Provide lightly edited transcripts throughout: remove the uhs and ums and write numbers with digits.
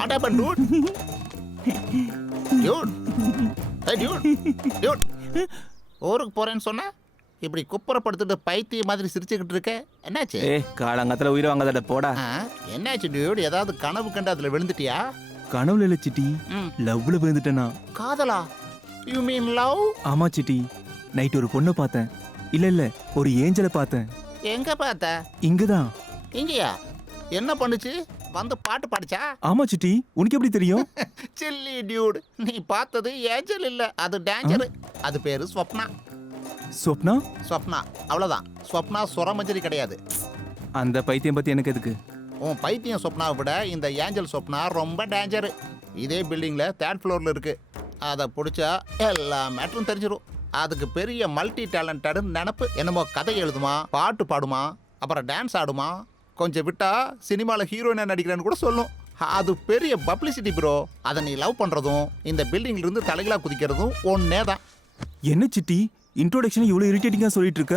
What happen dude? Dude, hey Dude, ஊருக்கு போறேன்னு சொன்னா இப்படி குப்புறப்படுத்திட்டு பைத்திய மாதிரி சிரிச்சுக்கிட்டு இருக்க, என்னாச்சு? காலங்கத்துல உயிரை வாங்காத போடா. என்னாச்சு டியூட்? ஏதாவது கனவு கண்டு அதுல விழுந்துட்டியா? கனவுல இல்ல சிட்டி, லவ்ல விழுந்துட்டேனா. காதலா? You mean love? ஆமா சிட்டி, நைட் ஒரு பொண்ணை பார்த்தேன். இல்ல ஒரு ஏஞ்சலை பார்த்தேன். எங்க பார்த்த? இங்கதான். இங்கயா? என்ன பண்ணுச்சு? வந்து பாட்டு பாடிச்சா? ஆமா சிட்டி, உனக்கு எப்படி தெரியும்? சில்லி டியூட், நீ பார்த்தது ஏஞ்சல் இல்ல, அது டேஞ்சர். அது பேரு ஸ்வப்னா. சொப்னா? ஸ்வப்னா, அவ்வளவுதான். ஸ்வப்னா சுரமஞ்சரி கிடையாது. அந்த பைத்தியம் பத்தி எனக்கு எதுக்கு? உன் பைத்தியம் சொப்னாவை விட இந்த ஏஞ்சல் சொப்னா ரொம்ப டேஞ்சர். இதே பில்டிங்ல 3rd ஃப்ளோர்ல இருக்கு. அதை பிடிச்சா எல்லா மேட்டரும் தெரிஞ்சிடும். அதுக்கு பெரிய மல்டி டேலண்டட் நினப்பு. என்னமோ கதை எழுதுமா, பாட்டு பாடுமா, அப்புறம் டான்ஸ் ஆடுமா, கொஞ்சம் விட்டா சினிமாவில் ஹீரோயினா நடிக்கிறேன்னு கூட சொல்லும். அது பெரிய பப்ளிசிட்டி ப்ரோ. அதை நீ லவ் பண்ணுறதும் இந்த பில்டிங்ல இருந்து தலைகளாக குதிக்கிறதும் ஒன்னே தான். என்ன சிட்டி இன்ட்ரோடக்ஷன் இவ்வளவு இரிட்டேட்டிங்கா சொல்லிட்டு இருக்க?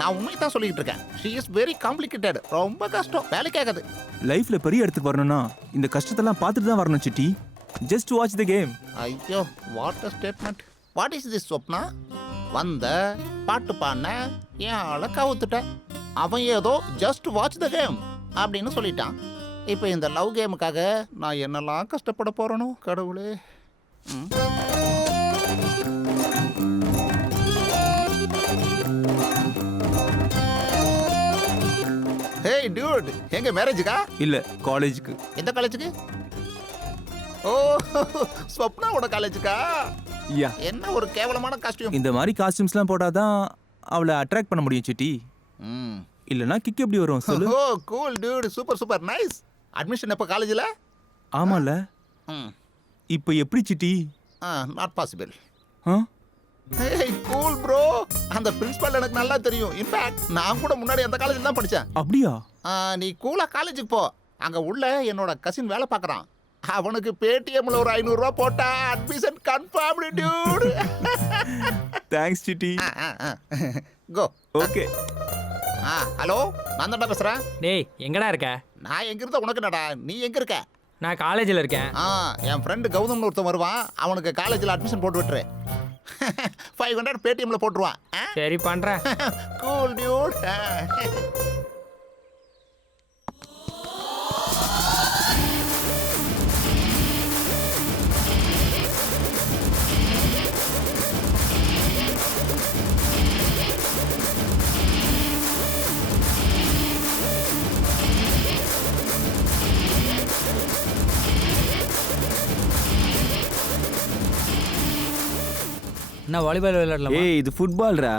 நான் உண்மையை தான் சொல்லிட்டு இருக்கேன். She is very complicated. ரொம்ப கஷ்டம், வேலைக்காகாது. லைஃப்ல பெரிய இடத்துக்கு வரணும்னா இந்த கஷ்டத்தெல்லாம் பார்த்துட்டு தான் வரணும் Chitti. Just watch the game. ஐயோ, what a statement. What is this Swapna? வந்த பாட்டு பாடின, என் ஆளை கவுத்துட்ட. அவன் ஏதோ ஜஸ்ட் வாட்ச் த கேம் அப்படின்னு சொல்லிட்டான். இப்போ இந்த லவ் கேமுக்காக நான் என்னெல்லாம் கஷ்டப்பட போறேனோ கடவுளே. ஹேய் டியூட், எங்க மேரேஜுக்கா? இல்ல காலேஜுக்கு. எந்த காலேஜுக்கு? ஓ, ஸ்வப்னாவோட காலேஜுக்கா? யா. என்ன ஒரு கேவலமான காஸ்டியூம். இந்த மாதிரி காஸ்டியூம்ஸ்லாம் போட்டாதான் அவளை அட்ராக்ட் பண்ண முடியும் சிட்டி. இல்லனா கிக் எப்படி வரும் சொல்லு? ஓ cool Dude, super super nice. Admission எப்போ காலேஜில்? ஆமால. இப்போ எப்படி city? Not possible. Hey cool bro, அந்த பிரின்சிபல் எனக்கு நல்லா தெரியும். இன்ஃபேக்ட் நான் கூட முன்னாடி அந்த காலேஜில் தான் படித்தேன். அப்படியா? நீ கூலா காலேஜுக்கு போ. அங்கே உள்ள என்னோட கசின் வேலை பார்க்குறான். அவனுக்கு பேடிஎம்ல ஒரு 500 ரூபா போட்டா admission confirmed dude. Thanks Chitti. Go. Okay. Hello, நான் தான்டா பேசுகிறேன். டேய் எங்கடா இருக்க? நான் எங்க இருந்த உனக்கு என்னடா? நீ எங்க இருக்க? நான் காலேஜில் இருக்கேன். என் ஃப்ரெண்டு கௌதம்னு ஒருத்தன் வருவான். அவனுக்கு காலேஜில் அட்மிஷன் போட்டு விட்டுரு. 500 பேடிஎம்ல போட்டுருவான். சரி பண்றேன். Cool Dude. என்ன வாலிபால் விளையாடலாமா? ஏய் இது ஃபுட்பால்ரா.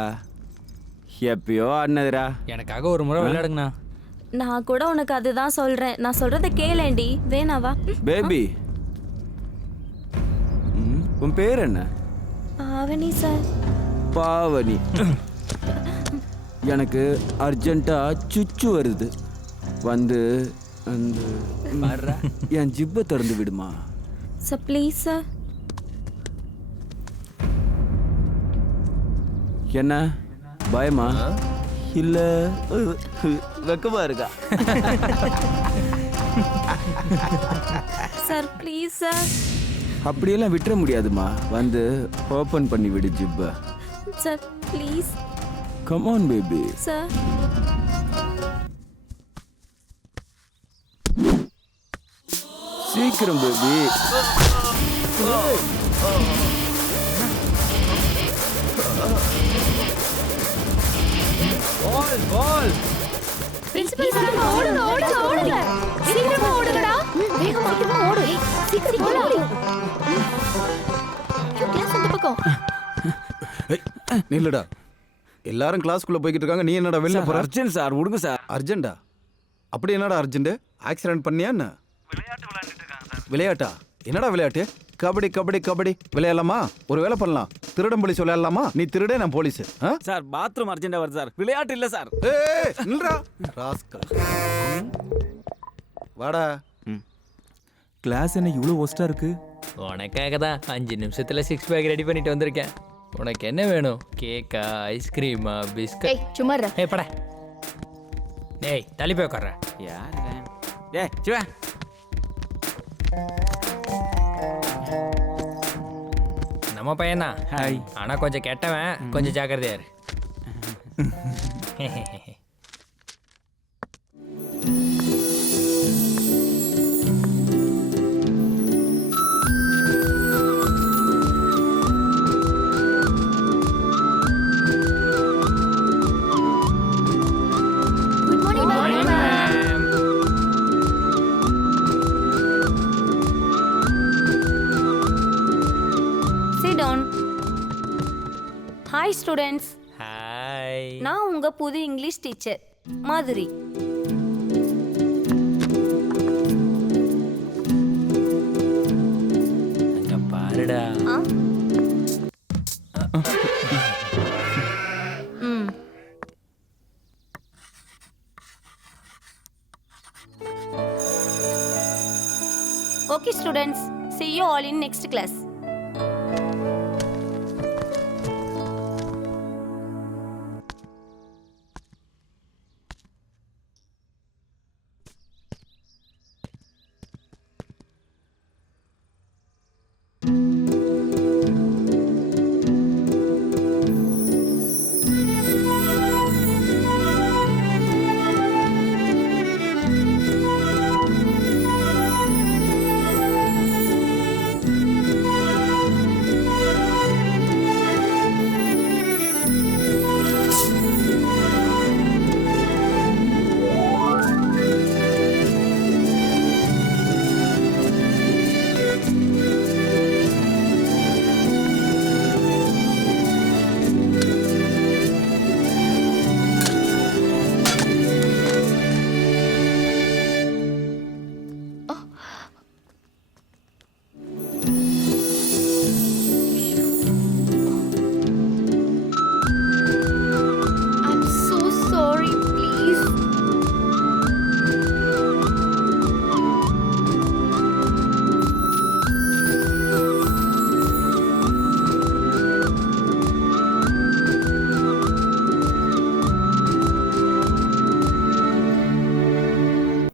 எப்பயோ ஆடினதுடா. எனக்காக ஒரு முறை விளையாடுங்கண்ணா. நான் கூட உனக்கு அதுதான் சொல்றேன். நான் சொல்றத கேளேண்டி. வேணாவா? பேபி, உன் பேர் என்ன? பாவனி சார். பாவனி. எனக்கு அர்ஜென்ட்டா சுச்சு வருது. வந்து அந்த என் ஜிப்பை திறந்து விடுமா? Sir please sir. என்ன பயமா இல்ல வெக்கமா இருக்கா? Sir please sir. அப்படியெல்லாம் விட்டுற முடியாதுமா. வந்து ஓபன் பண்ணி விடு ஜிப்ப. Sir please. Come on baby. Sir சீக்கிரம் பேபி. பால் பால். பிரின்சிபல் சார் ஓடுங்க ஓடுங்க ஓடுங்க. சீக்கிரமா ஓடுங்கடா. வேகமா ஓடு. சீக்கிரம் ஓடு. கிளாஸ் அந்த பக்கம். நில்லுடா. எல்லாரும் கிளாஸ்க்குள்ள போய்கிட்டு இருக்காங்க. நீ என்னடா வெளில போற? அர்ஜென்ட் சார், விடுங்க சார். அர்ஜென்டா? அப்படி என்னடா அர்ஜென்ட்? ஆக்சிடென்ட் பண்ணியா என்ன? விளையாட்டு விளையாண்டுட்டு இருக்காங்க சார். விளையாட்டா? என்னடா விளையாட்டு? கபடி கபடி கபடி விளையாடலாமா? ஒரு வேலை பண்ணலாம். திருடன் போலீஸ் விளையாடலாமா? நீ திருடே, நான் போலீஸ். சார் பாத்ரூம் அர்ஜென்ட்டா வருது சார். விளையாட்டு இல்ல சார். ஏய் நில்றா ராஸ்கல். வாடா. கிளாஸ் என்ன இவ்வளவு ஒஸ்டா இருக்கு? உனக்காக தான் 5 நிமிஷத்துல 6 பேக் ரெடி பண்ணிட்டு வந்திருக்கேன். உனக்கு என்ன வேணும்? கேக்கா, ஐஸ்கிரீமா, பிஸ்கட்? ஏய் சும்மா இரு. ஏய் பட. டேய் தள்ளி போய் உட்கார்ற. யாரு? டேய் சிவா. நம்ம பையன்தான். ஹாய். ஆனா கொஞ்சம் கெட்டவன், கொஞ்சம் ஜாக்கிரதையா இரு. Good morning ma'am. Sit down. Hi students. Hi. நான் உங்க புது இங்கிலீஷ் டீச்சர் மாதுரி. அங்க பாருடா. ஆ? ம். Okay students, see you all in next class.